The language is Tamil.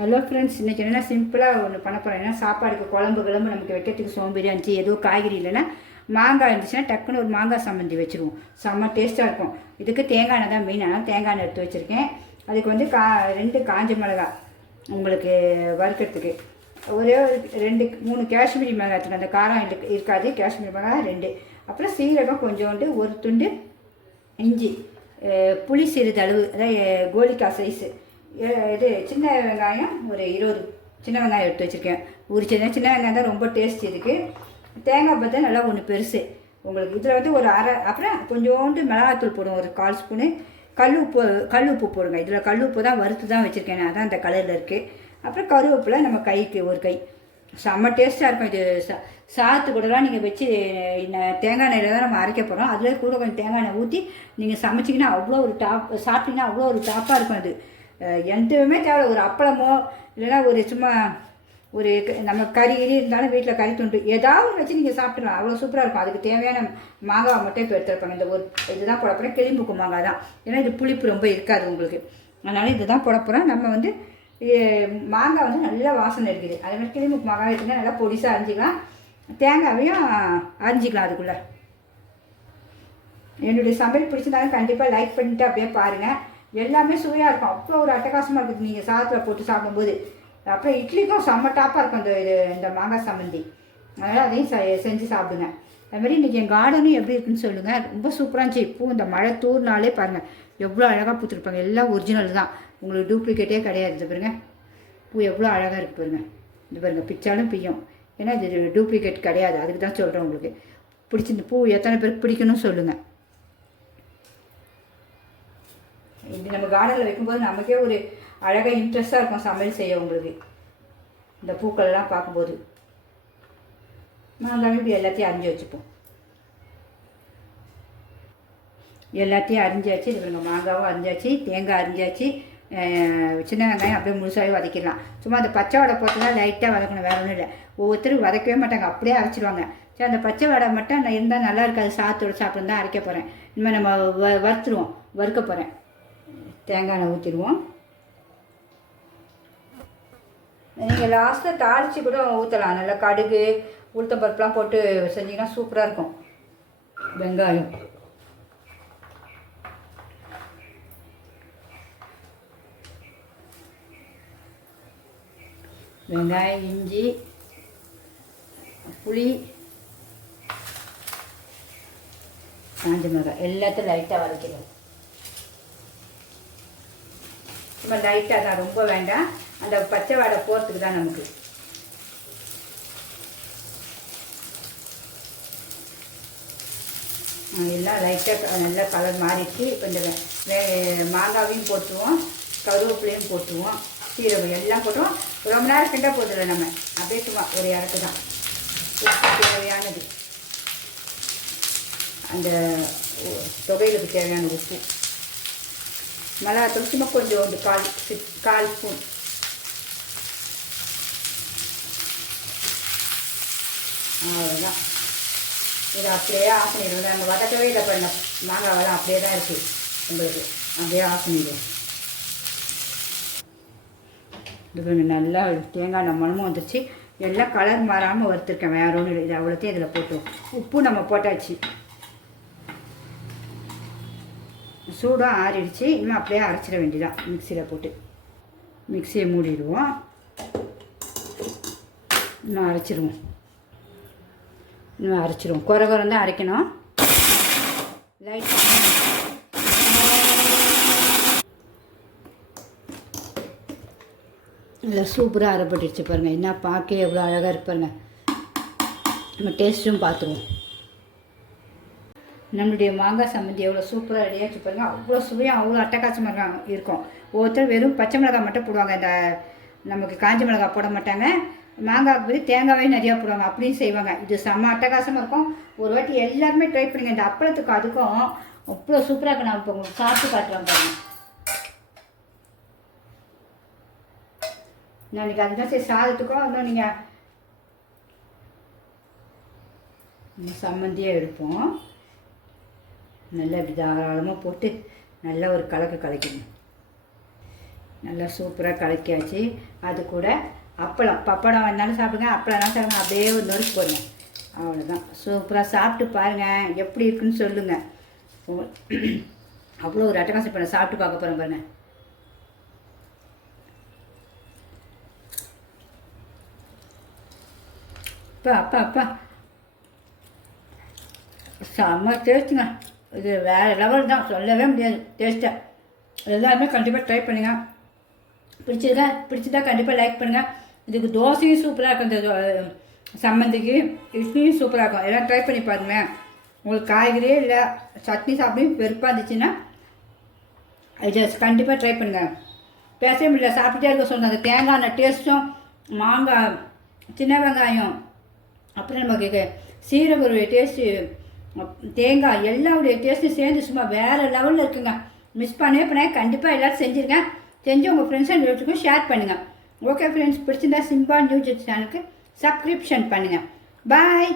ஹலோ ஃப்ரெண்ட்ஸ், இன்றைக்கி என்ன சிம்பிளாக ஒன்று பண்ண போகிறேன். ஏன்னா சாப்பாடுக்கு குழம்பு நமக்கு வைக்கிறதுக்கு சோம்பேறி இருந்துச்சு, ஏதோ காய்கறி இல்லைன்னா மாங்காய் இருந்துச்சுன்னா டக்குன்னு ஒரு மாங்காய் சம்மந்தி வச்சுருவோம். செம்ம டேஸ்ட்டாக இருக்கும். இதுக்கு தேங்காய் எண்ணெய் தான் மெயின். ஆனால் தேங்காய் எண்ணெய் எடுத்து வச்சுருக்கேன். அதுக்கு வந்து 2 காஞ்ச மிளகா உங்களுக்கு வறுக்கிறதுக்கு, ஒரே 2-3 காஷ்மீரி மிளகாய் எடுத்துக்கணும். அந்த காரம் இருக்காது. காஷ்மீரி மிளகாய் 2, அப்புறம் சீரகம் கொஞ்சோண்டு, ஒரு துண்டு இஞ்சி, புளி சிறிதளவு, அதாவது கோலிக்காய் சைஸு, இது சின்ன வெங்காயம் ஒரு 20 சின்ன வெங்காயம் எடுத்து வச்சுருக்கேன். சின்ன வெங்காயம் தான் ரொம்ப டேஸ்ட் இருக்குது. தேங்காய் பார்த்தா நல்லா ஒன்று பெருசு உங்களுக்கு. இதில் வந்து ஒரு அரை, அப்புறம் கொஞ்சோண்டு மிளகாத்தூள் போடுவோம், ஒரு 1/4 ஸ்பூனு. கல் உப்பு போடுங்க. இதில் கல் உப்பு தான் வறுத்து தான் வச்சுருக்கேன், அதான் அந்த கலரில் இருக்குது. அப்புறம் கருவேப்பிலை நம்ம கைக்கு ஒரு கை. செம்ம டேஸ்ட்டாக இருக்கும் இது. சாத்து கூடலாம் நீங்கள் வச்சு தேங்காய் எண்ணெயில் தான் நம்ம அரைக்க போகிறோம். அதில் கூட கொஞ்சம் தேங்காய் எண்ணெய் ஊற்றி நீங்கள் சமைச்சிங்கன்னா அவ்வளோ ஒரு சாப்பிட்டிங்கன்னா அவ்வளோ ஒரு டாப்பாக இருக்கும். அது எதுவுமே தேவை. ஒரு அப்பளமோ இல்லைன்னா ஒரு சும்மா ஒரு நம்ம கறி இருந்தாலும் வீட்டில் கறி துண்டு ஏதாவது வச்சு நீங்கள் சாப்பிட்றலாம். அவ்வளோ சூப்பராக இருக்கும். அதுக்கு தேவையான மாங்காவை மட்டும் இப்போ எடுத்துருப்பாங்க. இந்த ஒரு இதுதான் போட போகிறேன், கிளிம்புக்கு மாங்காய் தான். ஏன்னா இது புளிப்பு ரொம்ப இருக்காது உங்களுக்கு, அதனால் இது தான் போட போகிறேன். நம்ம வந்து மாங்காய் வந்து நல்லா வாசனை இருக்குது. அதே மாதிரி கிளிம்புக்கு மாங்காய் இருக்குன்னா நல்லா பொடிசாக அரிஞ்சிக்கலாம், தேங்காவையும் அரிஞ்சிக்கலாம் அதுக்குள்ளே. என்னுடைய சமையல் பிடிச்சிருந்தாலும் கண்டிப்பாக லைக் பண்ணிவிட்டு அப்படியே பாருங்கள். எல்லாமே சுவையாக இருக்கும். அவ்வளோ ஒரு அட்டகாசமாக இருக்குது நீங்கள் சாதத்தில் போட்டு சாப்பிடும்போது. அப்புறம் இட்லிக்கும் செம்ம டாப்பாக இருக்கும் இந்த மாங்காய் சம்மந்தி. அதனால் அதையும் செஞ்சு சாப்பிடுங்க. அதுமாதிரி இன்றைக்கி என் கார்டனும் எப்படி இருக்குன்னு சொல்லுங்கள். ரொம்ப சூப்பராக இருந்துச்சு. இப்போது இந்த மழை தூர்னாலே பாருங்கள் எவ்வளோ அழகாக பூத்துருப்பாங்க. எல்லாம் ஒரிஜினல் தான், உங்களுக்கு டூப்ளிகேட்டே கிடையாது. இது பாருங்கள் பூ எவ்வளோ அழகாக இருக்குது பாருங்கள். இது பாருங்கள் பிச்சாலும் பிய்யும். ஏன்னா இது டூப்ளிகேட் கிடையாது, அதுக்கு தான் சொல்கிறேன். உங்களுக்கு பிடிச்சிருந்து பூ எத்தனை பேருக்கு பிடிக்கணும்னு சொல்லுங்கள். இப்படி நம்ம கார்டனில் வைக்கும்போது நமக்கே ஒரு அழகாக இன்ட்ரெஸ்ட்டாக இருக்கும் சமையல் செய்ய உங்களுக்கு. இந்த பூக்கள்லாம் பார்க்கும்போது நாங்கள் இப்படி எல்லாத்தையும் அரிஞ்சு வச்சுப்போம். எல்லாத்தையும் அரிஞ்சாச்சு. இது பாருங்கள் மாங்காவும் அரிஞ்சாச்சு, தேங்காய் அரிஞ்சாச்சு, சின்ன வெங்காயம் அப்படியே முழுசாகவே வதக்கிடலாம். சும்மா அந்த பச்சை வடை போட்டு தான் லைட்டாக வதக்கணும், வேறு ஒன்றும் இல்லை. ஒவ்வொருத்தரும் வதக்கவே மாட்டாங்க, அப்படியே அரைச்சிடுவாங்க. சரி, அந்த பச்சை வடை மட்டும் நான் இருந்தால் நல்லா இருக்காது, சாத்தோடு சாப்பிட்டு தான் அரைக்க போகிறேன். இனிமேல் நம்ம வறுக்க போகிறேன். தேங்காய் எண்ணெய் ஊற்றிடுவோம். நீங்கள் லாஸ்ட்டில் தாளித்து கூட ஊற்றலாம். நல்லா கடுகு உளுத்தம்பருப்புலாம் போட்டு செஞ்சிங்கன்னா சூப்பராக இருக்கும். வெங்காயம், இஞ்சி, புளி, காஞ்ச மிளகாய் எல்லாத்தையும் லைட்டாக வதக்கிடுவோம். சும்மா லைட்டாக தான், ரொம்ப வேண்டாம். அந்த பச்சை வாடை போகிறதுக்கு தான் நமக்கு. எல்லாம் லைட்டாக நல்லா கலர் மாறிடுச்சு. இப்போ இந்த மாங்காவையும் போட்டுருவோம், கருவேப்பிலையும் போட்டுருவோம், சீரகம் எல்லாம் போட்டுருவோம். ரொம்ப நேரம் கிண்டா போட்டுடல, நம்ம அப்படியே சும்மா ஒரு இடத்து தான். உப்பு தேவையானது, அந்த தொகையிலுக்கு தேவையான உப்பு, மிளகாத்தூள் சும்மா கொஞ்சம் 1/4 ஸ்பூன். அவ்வளோதான். இதை அப்படியே ஆஃப் பண்ணிடுவோம். நம்ம வதக்கவே இல்லை பண்ண மாங்காவெல்லாம் அப்படியே தான் இருக்குது உங்களுக்கு. அப்படியே ஆஃப் பண்ணிடுவோம். இது நல்லா தேங்காய் மணமும் வந்துருச்சு. எல்லாம் கலர் மாறாமல் வறுத்துருக்கேன், வேறு ஒன்றும் இல்லை. இது அவ்வளோத்தையும் இதில் போட்டுவோம். உப்பு நம்ம போட்டாச்சு. சூடாக ஆறிடுச்சு. இன்னும் அப்படியே அரைச்சிட வேண்டியதான். மிக்சியில் போட்டு மிக்சியை மூடிடுவோம். இன்னும் அரைச்சிடுவோம். குறை தான் அரைக்கணும். லைட் இல்லை, சூப்பராக அரைப்பட்டுடுச்சு பாருங்கள். என்ன பார்க்க எவ்வளோ அழகாக இருப்பாருங்க. நம்ம டேஸ்ட்டும் பார்த்துருவோம். நம்மளுடைய மாங்காய் சம்மந்தி எவ்வளோ சூப்பராக ரெடியாச்சு பாருங்கள். அவ்வளோ சுவையாக அவ்வளோ அட்டகாசமாக இருக்கும். ஒவ்வொருத்தர் வெறும் பச்சை மிளகாய் மட்டும் போடுவாங்க, இந்த நமக்கு காஞ்ச மிளகாய் போட மாட்டாங்க. மாங்காய்க்கு போய் தேங்காவே நிறையா போடுவாங்க, அப்படியும் செய்வாங்க. இது செம்ம அட்டகாசமாக இருக்கும். ஒரு வாட்டி எல்லாருமே ட்ரை பண்ணுங்கள். இந்த அப்பளத்துக்கு அதுக்கும் அவ்வளோ சூப்பராக இருக்கும். நான் இப்போ உங்களுக்கு சாப்பிட்டு காட்டுறேன் பாருங்கள். நாளைக்கு அதுதான் சரி, சாதத்துக்கும் இன்னும் நீங்கள் சம்மந்தியாக எடுப்போம். நல்லா இப்படி தாராளமாக போட்டு நல்லா ஒரு கலக்கணும். நல்லா சூப்பராக கலக்கியாச்சு. அது கூட பப்படம் வேணாலும் சாப்பிடுங்க, அப்பளம்னாலும் சாப்பிடுங்க, அப்படியே ஒரு நொறுக்கு போடுங்க. அவ்வளோதான். சூப்பராக சாப்பிட்டு பாருங்கள், எப்படி இருக்குன்னு சொல்லுங்கள். அவ்வளோ ஒரு அட்டகாசம் பண்ண சாப்பிட்டு பார்க்க போகிறேன் பாருங்கள். அப்பா செம்ம டேஸ்ட்டுங்க. இது வேறு லெவல் தான், சொல்லவே முடியாது டேஸ்ட்டை. எல்லாருமே கண்டிப்பாக ட்ரை பண்ணுங்கள். பிடிச்சதா கண்டிப்பாக லைக் பண்ணுங்கள். இதுக்கு தோசையும் சூப்பராக இருக்கும், இந்த சம்மந்திக்கு இட்லியும் சூப்பராக இருக்கும். எல்லாம் ட்ரை பண்ணி பாருங்களேன். உங்களுக்கு காய்கறியே இல்லை, சட்னி சாப்பிடும் வெறுப்பாக இருந்துச்சுன்னா இதை கண்டிப்பாக ட்ரை பண்ணுங்கள். பேசவே முடியல, சாப்பிட்டே இருக்க சொன்னாங்க. தேங்காய் எண்ணெய் டேஸ்ட்டும், மாங்காய், சின்ன வெங்காயம், அப்புறம் நமக்கு சீரகுருவை டேஸ்ட்டு, தேங்காய் எல்லாருடைய டேஸ்ட்டும் சேர்ந்து சும்மா வேறு லெவலில் இருக்குங்க. மிஸ் பண்ணவே கண்டிப்பாக எல்லோரும் செஞ்சுருங்க. செஞ்சு உங்கள் ஃப்ரெண்ட்ஸ் அண்ட் ரிலேட்டிவ்க்கும் ஷேர் பண்ணுங்கள். ஓகே ஃப்ரெண்ட்ஸ், பிடிச்சிருந்தா சிம்பா நியூஸ் சேனலுக்கு சப்ஸ்கிரிப்ஷன் பண்ணுங்கள். பாய்.